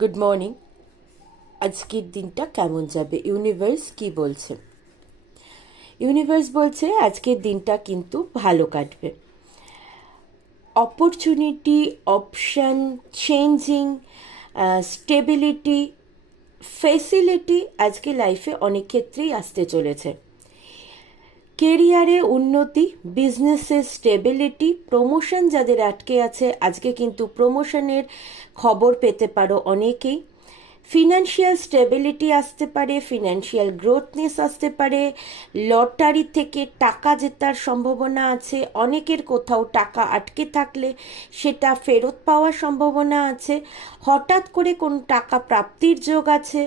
Good morning. আজকের দিনটা কেমন যাবে, ইউনিভার্স কি বলছে? ইউনিভার্স বলছে আজকের দিনটা কিন্তু ভালো কাটবে। Opportunity, option, changing, stability, facility আজকে লাইফে অনেক ক্ষেত্রেই আসতে চলেছে। কেরিয়ারে উন্নতি, বিজনেসের স্টেবিলিটি, প্রমোশন যাদের আটকে আছে আজকে কিন্তু প্রমোশনের খবর পেতে পারো অনেকেই। ফিনান্সিয়াল স্টেবিলিটি আসতে পারে, ফিনান্সিয়াল গ্রোথনেস আসতে পারে, লটারি থেকে টাকা জেতার সম্ভাবনা আছে। অনেকের কোথাও টাকা আটকে থাকলে সেটা ফেরত পাওয়ার সম্ভাবনা আছে। হঠাৎ করে কোনো টাকা প্রাপ্তির যোগ আছে,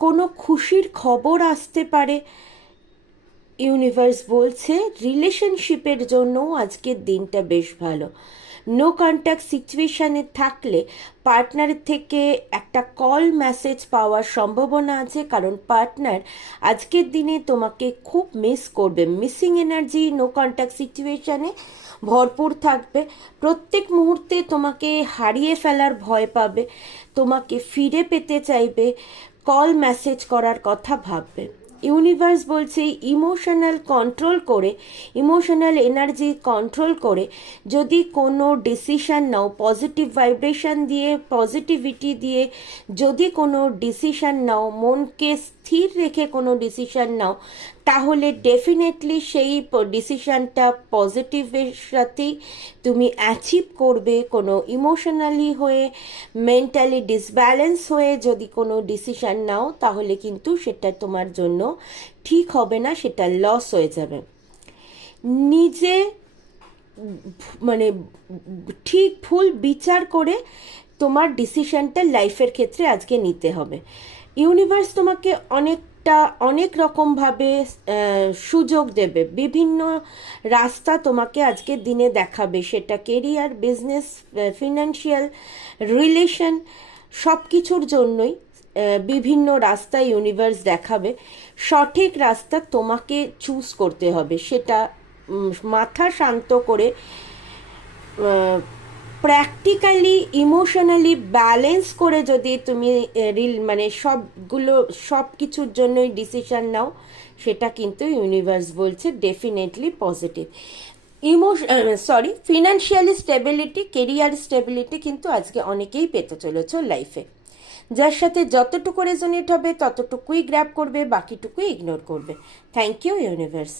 কোনো খুশির খবর আসতে পারে। ইউনিভার্স বলছে রিলেশনশিপের জন্যও আজকের দিনটা বেশ ভালো। নো কন্ট্যাক্ট সিচুয়েশানে থাকলে পার্টনারের থেকে একটা কল মেসেজ পাওয়ার সম্ভাবনা আছে, কারণ পার্টনার আজকের দিনে তোমাকে খুব মিস করবে। মিসিং এনার্জি নো কন্ট্যাক্ট সিচুয়েশানে ভরপুর থাকবে। প্রত্যেক মুহূর্তে তোমাকে হারিয়ে ফেলার ভয় পাবে, তোমাকে ফিরে পেতে চাইবে, কল মেসেজ করার কথা ভাববে। ইউনিভার্স বলছে ইমোশনাল কন্ট্রোল করে, ইমোশনাল এনার্জি কন্ট্রোল করে যদি কোনো ডিসিশান নাও, পজিটিভ ভাইব্রেশন দিয়ে, পজিটিভিটি দিয়ে যদি কোনো ডিসিশান নাও, মনকে স্থির রেখে কোনো ডিসিশান নাও, তাহলে ডেফিনেটলি সেই ডিসিশানটা পজিটিভের সাথেই তুমি অ্যাচিভ করবে। কোনো ইমোশনালি হয়ে, মেন্টালি ডিসব্যালেন্স হয়ে যদি কোনো ডিসিশান নাও তাহলে কিন্তু সেটা তোমার জন্য ঠিক হবে না, সেটা লস হয়ে যাবে। নিজে মানে ঠিক ভুল বিচার করে তোমার ডিসিশনটা লাইফের ক্ষেত্রে আজকে নিতে হবে। ইউনিভার্স তোমাকে অনেক রকমভাবে সুযোগ দেবে, বিভিন্ন রাস্তা তোমাকে আজকের দিনে দেখাবে। সেটা কেরিয়ার, বিজনেস, ফিনান্সিয়াল, রিলেশন, সব কিছুর জন্যই বিভিন্ন রাস্তা ইউনিভার্স দেখাবে। সঠিক রাস্তা তোমাকে চুজ করতে হবে। সেটা মাথা শান্ত করে, প্র্যাকটিক্যালি, ইমোশনালি ব্যালেন্স করে যদি তুমি সব কিছুর জন্যই ডিসিশন নাও, সেটা কিন্তু ইউনিভার্স বলছে definitely positive. Financially stability, career stability কিন্তু আজকে অনেকেই পেতে চলেছ লাইফে। যার সাথে যতটুকু রেজোনেট হবে ততটুকুই গ্র্যাব করবে, বাকিটুকুই ইগনোর করবে। Thank you universe.